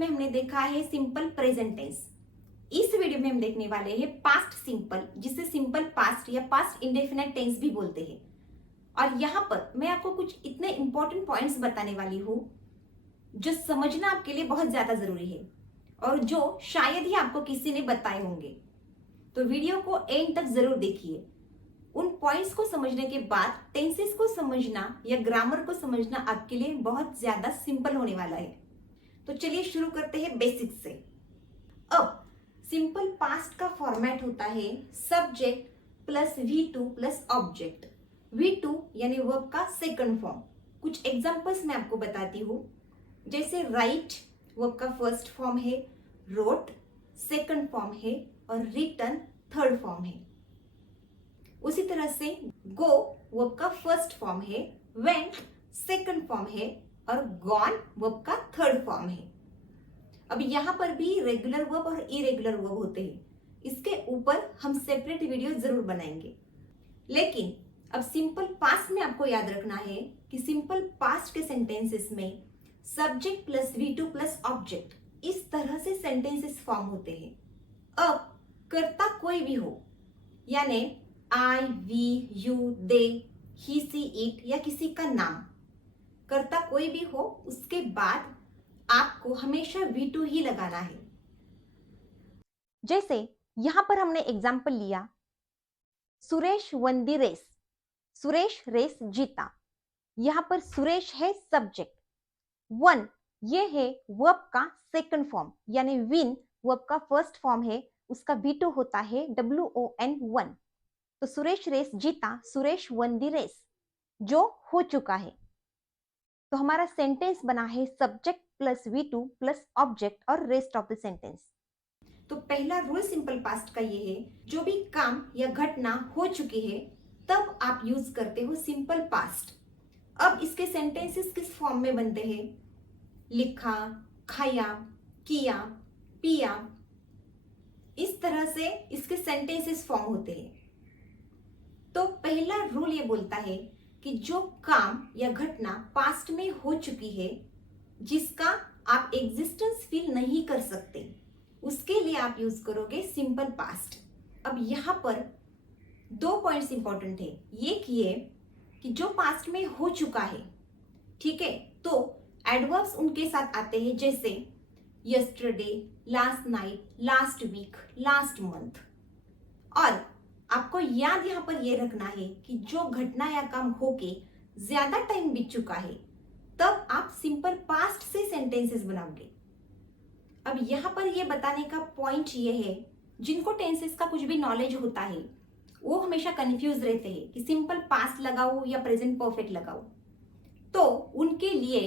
में हमने देखा है सिंपल प्रेजेंट टेंस। इस वीडियो में हम देखने वाले हैं पास्ट सिंपल, जिसे सिंपल पास्ट या पास्ट इंडेफिनिट टेंस भी बोलते हैं। और यहाँ पर मैं आपको कुछ इतने इंपॉर्टेंट पॉइंट्स बताने वाली हूँ जो समझना आपके लिए बहुत ज्यादा जरूरी है और जो शायद ही आपको किसी ने बताए होंगे। तो वीडियो को एंड तक जरूर देखिए। उन पॉइंट्स को समझने के बाद टेंसेस को समझना या ग्रामर को समझना आपके लिए बहुत ज्यादा सिंपल होने वाला है। तो चलिए शुरू करते हैं बेसिक्स से। अब सिंपल पास्ट का फॉर्मेट होता है subject plus V2 plus object. V2 यानी वर्ब का सेकंड फॉर्म। कुछ एग्जांपल्स मैं आपको बताती हूँ। जैसे राइट वर्ब का फर्स्ट फॉर्म है, रोट सेकंड फॉर्म है और रिटर्न थर्ड फॉर्म है। उसी तरह से गो वर्ब का फर्स्ट फॉर्म है, वेंट सेकंड फॉर्म है और गॉन वर्ब का थर्ड फॉर्म है। अब यहां पर भी रेगुलर वर्ब और इरेगुलर वर्ब होते हैं। इसके ऊपर हम सेपरेट वीडियो जरूर बनाएंगे। लेकिन अब सिंपल पास्ट में आपको याद रखना है कि सिंपल पास्ट के सेंटेंसेस में subject plus V2 plus object, इस तरह से सेंटेंसेस फॉर्म होते हैं। अब कर्ता कोई भी हो, यानी I, we, you, they, he, she, it या किसी का नाम, कर्ता कोई भी हो, उसके बाद आपको हमेशा V2 ही लगाना है। जैसे यहां पर हमने एग्जाम्पल लिया, सुरेश वन दी रेस, सुरेश रेस जीता। यहां पर सुरेश है सब्जेक्ट, वन ये है वर्ब का सेकंड फॉर्म, यानी विन वर्ब का फर्स्ट फॉर्म है, उसका V2 होता है WON वन। तो सुरेश रेस जीता, सुरेश वन दी रेस, जो हो चुका है। तो हमारा सेंटेंस बना है subject plus V2 plus object और रेस्ट ऑफ द सेंटेंस। तो पहला रूल सिंपल पास्ट का ये है, जो भी काम या घटना हो चुकी है तब आप यूज करते हो सिंपल पास्ट। अब इसके सेंटेंसेस किस फॉर्म में बनते हैं? लिखा, खाया, किया, पिया, इस तरह से इसके सेंटेंसेस फॉर्म होते हैं। तो पहला रूल ये बोलता है कि जो काम या घटना पास्ट में हो चुकी है, जिसका आप एग्जिस्टेंस फील नहीं कर सकते, उसके लिए आप यूज करोगे सिंपल पास्ट। अब यहां पर दो पॉइंट्स इंपॉर्टेंट है। एक ये कि जो पास्ट में हो चुका है, ठीक है, तो एडवर्ब्स उनके साथ आते हैं, जैसे yesterday, last night, last week, last month. और आपको याद यहां पर यह रखना है कि जो घटना या काम होके ज्यादा टाइम बीत चुका है, तब आप सिंपल पास्ट से सेंटेंसेस बनाओगे। अब यहां पर यह बताने का पॉइंट यह है, जिनको टेंसेस का कुछ भी नॉलेज होता है वो हमेशा कंफ्यूज रहते हैं कि सिंपल पास्ट लगाओ या प्रेजेंट परफेक्ट लगाओ। तो उनके लिए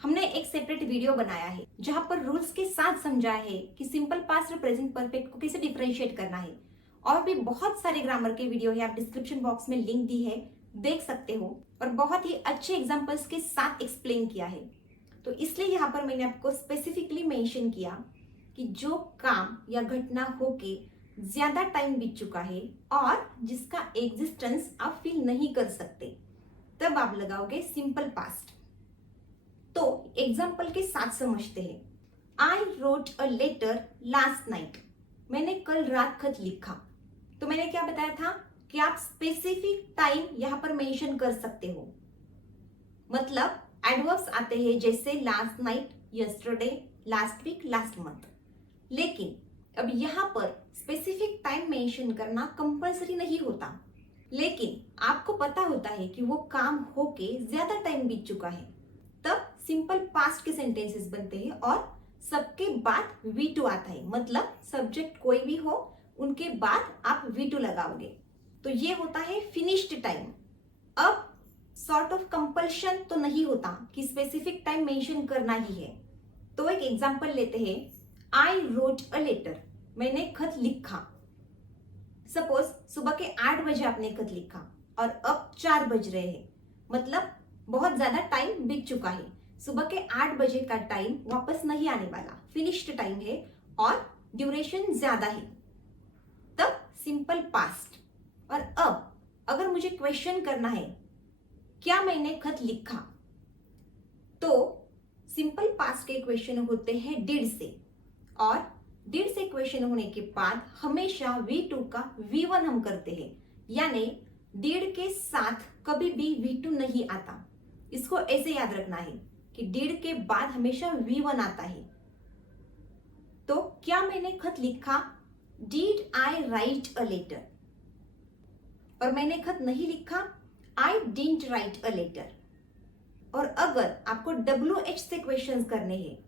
हमने एक सेपरेट वीडियो बनाया है जहां पर रूल्स के साथ समझाया है कि सिंपल पास्ट और प्रेजेंट परफेक्ट को कैसे डिफरेंशिएट करना है। और भी बहुत सारे ग्रामर के वीडियो है, आप डिस्क्रिप्शन बॉक्स में लिंक दी है, देख सकते हो। और बहुत ही अच्छे एग्जांपल्स के साथ एक्सप्लेन किया है। तो इसलिए यहाँ पर मैंने आपको स्पेसिफिकली मेंशन किया कि जो काम या घटना होके ज्यादा टाइम बीत चुका है और जिसका एग्जिस्टेंस आप फील नहीं कर सकते, तब आप लगाओगे सिंपल पास्ट। तो एग्जाम्पल के साथ समझते हैं। I wrote a letter last night, मैंने कल रात खत लिखा। तो मैंने क्या बताया था कि आप स्पेसिफिक टाइम यहां पर मेंशन कर सकते हो। मतलब एडवर्ब्स आते हैं जैसे last night, yesterday, last week, last month. लेकिन अब यहां पर स्पेसिफिक टाइम मेंशन करना कंपलसरी नहीं होता, लेकिन आपको पता होता है कि वो काम होके ज्यादा टाइम बीत चुका है, तब सिंपल पास्ट के सेंटेंसेस बनते हैं और सबके बाद V2 आता है। मतलब सब्जेक्ट कोई भी हो, उनके बाद आप V2 लगाओगे। तो ये होता है फिनिश्ड टाइम। अब सॉर्ट ऑफ कंपल्शन तो नहीं होता कि स्पेसिफिक टाइम मेंशन करना ही है। तो एक एग्जांपल लेते हैं, आई रोट अ लेटर, मैंने खत लिखा। सपोज सुबह के 8 बजे आपने खत लिखा और अब 4 बज रहे हैं, मतलब बहुत ज्यादा टाइम बीत चुका है। सुबह के 8 बजे का टाइम वापस नहीं आने वाला, फिनिश्ड टाइम है और ड्यूरेशन ज्यादा है, तब सिंपल पास्ट। और अब अगर मुझे क्वेश्चन करना है क्या मैंने खत लिखा, तो सिंपल पास्ट के क्वेश्चन होते हैं डिड से, और डिड से क्वेश्चन होने के बाद हमेशा V2 का V1 हम करते हैं, यानी डिड के साथ कभी भी V2 नहीं आता। इसको ऐसे याद रखना है कि डिड के बाद हमेशा V1 आता है। तो क्या मैंने खत लिखा? Did I write a letter? और मैंने खत नहीं लिखा? I didn't write a letter. और अगर आपको WH से क्वेश्चंस करने हैं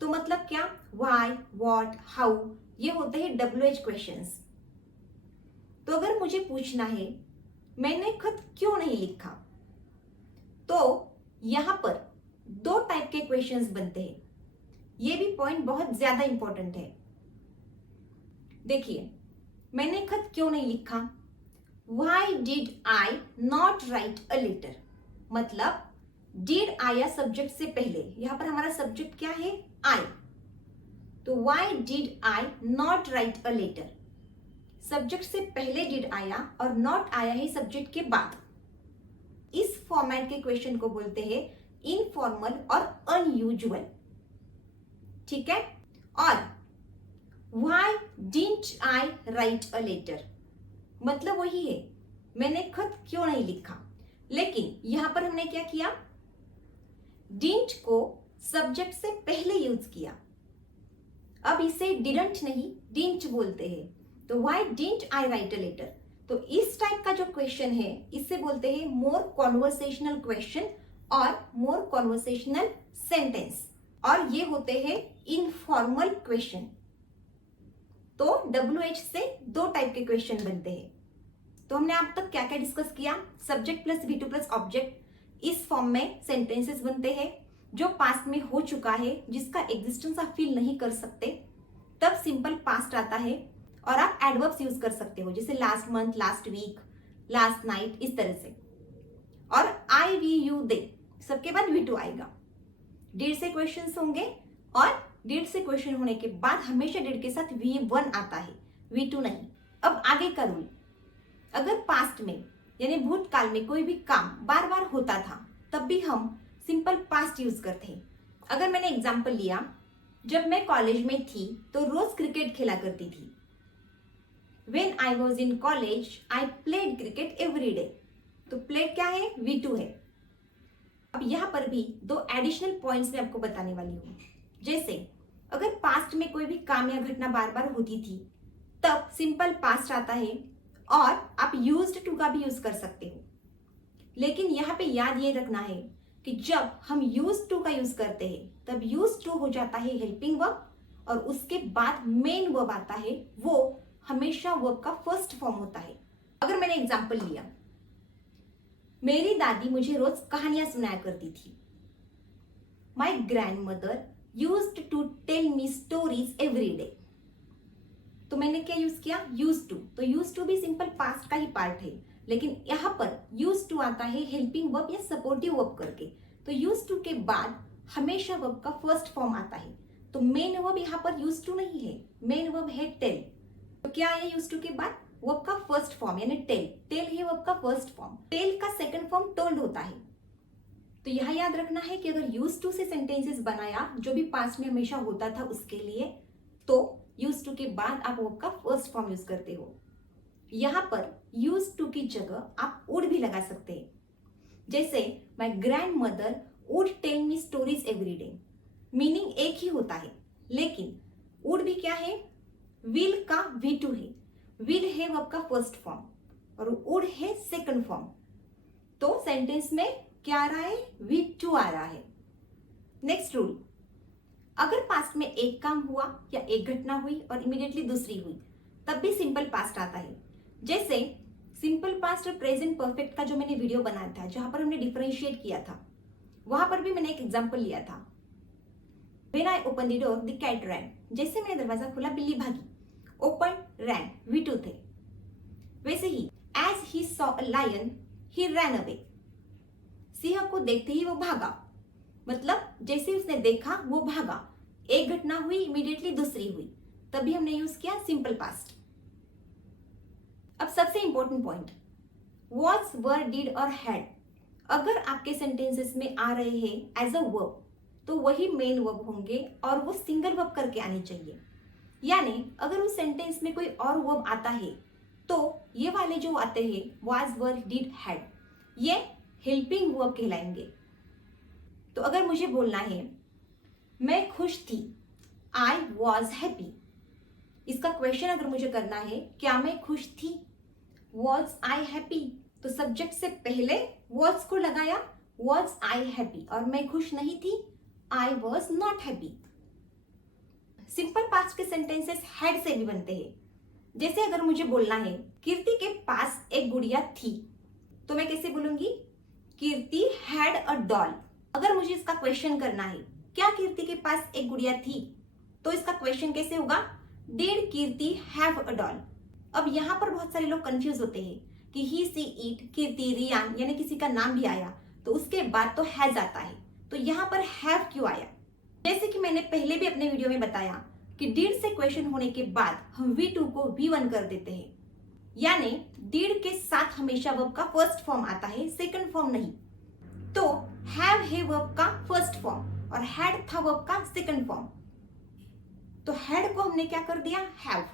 तो मतलब क्या? वाई, व्हाट, हाउ, ये होते हैं WH क्वेश्चंस। तो अगर मुझे पूछना है मैंने खत क्यों नहीं लिखा, तो यहां पर दो टाइप के क्वेश्चंस बनते हैं। ये भी पॉइंट बहुत ज्यादा इंपॉर्टेंट है। देखिए, मैंने खत क्यों नहीं लिखा? Why did I not write a letter? मतलब डिड आया सब्जेक्ट से पहले, यहां पर हमारा सब्जेक्ट क्या है? आई। तो why did I not write a letter? Subject से पहले डिड आया और नॉट आया है सब्जेक्ट के बाद। इस फॉर्मेट के क्वेश्चन को बोलते हैं इनफॉर्मल और अनयूजुअल। ठीक है? और why didn't I write a letter? मतलब वही है, मैंने खत क्यों नहीं लिखा। लेकिन यहां पर हमने क्या किया? डिडंट को सब्जेक्ट से पहले यूज किया। अब इसे डिडंट नहीं डिडंट बोलते हैं। तो why didn't I write a letter? तो इस टाइप का जो क्वेश्चन है इसे बोलते हैं मोर कॉन्वर्सेशनल क्वेश्चन और मोर कॉन्वर्सेशनल सेंटेंस, और ये होते हैं इनफॉर्मल क्वेश्चन। तो WH से दो टाइप के क्वेश्चन बनते हैं। तो हमने अब तक क्या क्या डिस्कस किया? Subject plus V2 plus object, इस फॉर्म में सेंटेंसेस बनते हैं। जो पास्ट में हो चुका है, जिसका एग्जिस्टेंस आप फील नहीं कर सकते, तब सिंपल पास्ट आता है। और आप एडवर्ब्स यूज कर सकते हो, जैसे last month, last week, last night, इस तरह से। और आई, वी, यू, दे, सबके बाद V2 आएगा। डिड से क्वेश्चंस होंगे, और डिड से क्वेश्चन होने के बाद हमेशा डिड के साथ V1 आता है, V2 नहीं। अब आगे का रूल, अगर पास्ट में यानी भूतकाल में कोई भी काम बार बार होता था, तब भी हम सिंपल पास्ट यूज करते हैं। अगर मैंने एग्जांपल लिया, जब मैं कॉलेज में थी तो रोज क्रिकेट खेला करती थी। When I was in college, I played cricket every day. तो प्ले क्या है? V2 है। अब यहां पर भी दो एडिशनल पॉइंट्स मैं आपको बताने वाली हूं। जैसे अगर पास्ट में कोई भी काम या घटना बार बार होती थी, तब सिंपल पास्ट आता है, और आप यूज्ड टू का भी यूज कर सकते हो। लेकिन यहाँ पे याद ये रखना है कि जब हम यूज टू का यूज करते हैं, तब यूज टू हो जाता है हेल्पिंग वर्ब, और उसके बाद मेन वर्ब आता है, वो हमेशा वर्ब का फर्स्ट फॉर्म होता है। अगर मैंने एग्जांपल लिया, मेरी दादी मुझे रोज कहानियां सुनाया करती थी। My grandmother used to tell me stories every day. तो मैंने क्या यूज किया? Use to. तो यूज टू भी सिंपल पास्ट का ही पार्ट है, लेकिन यहां पर यूज टू आता है हेल्पिंग वर्ब या सपोर्टिव वर्ब करके। तो यूज टू के बाद हमेशा वर्ब का फर्स्ट फॉर्म आता है। तो मेन वर्ब यहाँ पर यूज टू नहीं है, मेन वर्ब है टेल। तो क्या है यूज टू के बाद? वर्ब का फर्स्ट फॉर्म यानी टेल। टेल है वर्ब का फर्स्ट फॉर्म। टेल का सेकंड फॉर्म टोल्ड होता है। तो यह याद रखना है कि अगर यूज टू से सेंटेंसेस बनाया, जो भी पास्ट में हमेशा होता था उसके लिए, तो यूज टू के बाद आप वर्ब का फर्स्ट फॉर्म यूज करते हो। यहां पर यूज टू की जगह आप वुड भी लगा सकते हैं। जैसे my grandmother would tell me stories every day. Meaning एक ही होता है, लेकिन वुड भी क्या है? विल का V2 है। विल है वर्ब का फर्स्ट फॉर्म, और वुड है सेकंड फॉर्म। तो सेंटेंस में क्या आ रहा है? V2 आ रहा है। नेक्स्ट रूल, अगर पास्ट में एक काम हुआ या एक घटना हुई और इमीडिएटली दूसरी हुई, तब भी सिंपल पास्ट आता है। जैसे सिंपल पास्ट और प्रेजेंट परफेक्ट का जो मैंने वीडियो बनाया था, जहां पर हमने डिफरेंशिएट किया था, वहां पर भी मैंने एक एग्जांपल लिया था। When I opened the door, the cat ran. जैसे मैंने दरवाजा खोला, बिल्ली भागी। Open, ran, V2 थे। वैसे ही as he saw a lion, he ran away. Singh को देखते ही वो भागा, मतलब जैसे उसने देखा वो भागा। एक घटना हुई, इमीडिएटली दूसरी हुई, तभी हमने यूज किया सिंपल पास्ट। अब सबसे important point, was, were, did और had अगर आपके सेंटेंसेस में आ रहे हैं एज अ वर्ब, तो वही मेन वर्ब होंगे और वो सिंगल वर्ब करके आने चाहिए। यानी अगर उस सेंटेंस में कोई और वर्ब आता है तो ये वाले जो आते हैं वाज, वर, डिड, हैड, ये हेल्पिंग वर्ब कहलाएंगे। तो अगर मुझे बोलना है मैं खुश थी, आई वॉज हैप्पी, इसका क्वेश्चन अगर मुझे करना है क्या मैं खुश थी, वॉज आई हैप्पी, तो सब्जेक्ट से पहले वॉज को लगाया, वॉज आई हैप्पी, और मैं खुश नहीं थी, I was not happy. Simple past के सेंटेंसेस हैड से भी बनते हैं। जैसे अगर मुझे बोलना है कीर्ति के पास एक गुड़िया थी, तो मैं कैसे बोलूंगी, कीर्ति हैड अ डॉल। अगर मुझे इसका क्वेश्चन करना है क्या कीर्ति के पास एक गुड़िया थी, तो इसका क्वेश्चन कैसे होगा, did Kirti have a doll. अब यहाँ पर बहुत सारे लोग कंफ्यूज होते हैं कि ही, सी, इट, कीर्ति, रियान, यानी किसी का नाम भी आया तो उसके बाद तो हैज आता है, तो यहाँ पर हैव क्यों आया। जैसे कि मैंने पहले भी अपने वीडियो में बताया कि डिड से क्वेश्चन होने के बाद हम V2 को V1 कर देते हैं, यानी डिड के साथ हमेशा वर्ब का फर्स्ट फॉर्म आता है, सेकंड फॉर्म नहीं। तो हैव है वर्ब का फर्स्ट फॉर्म और हैड था वर्ब का सेकंड फॉर्म। तो हैड को हमने क्या कर दिया, हैव,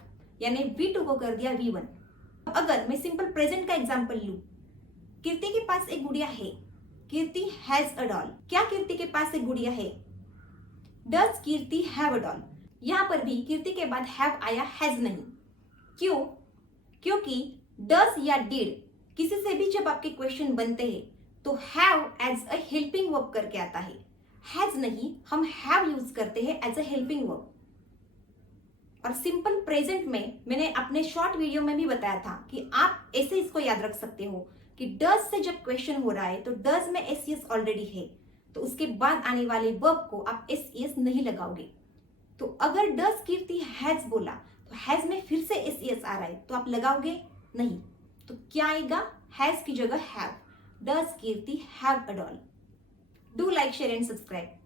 यानी V2 को कर दिया V1। अगर मैं सिंपल प्रेजेंट का एग्जांपल लूं, कीर्ति के पास एक गुड़िया है, कीर्ति हैज अ डॉल। क्या कीर्ति के पास एक गुड़िया है, does Kirti have a doll. यहां पर भी कीर्ति के बाद हैव आया, हैज नहीं। क्यों, क्योंकि डज या डिड किसी से भी जब आपके क्वेश्चन बनते हैं तो have as a helping verb करके आता है, हैज नहीं, हम हैव यूज करते हैं एज अ हेल्पिंग वर्ब। और सिंपल प्रेजेंट में मैंने अपने शॉर्ट वीडियो में भी बताया था कि आप ऐसे इसको याद रख सकते हो कि डज से जब क्वेश्चन हो रहा है तो डज में एस ऑलरेडी है, तो उसके बाद आने वाले वर्ब को आप एस नहीं लगाओगे। तो अगर डज कीर्ति हैज बोला तो हैज में फिर से एस आ रहा है तो आप लगाओगे नहीं, तो क्या आएगा, हैज की जगह have, does Kirti have a doll. Do like, share and subscribe.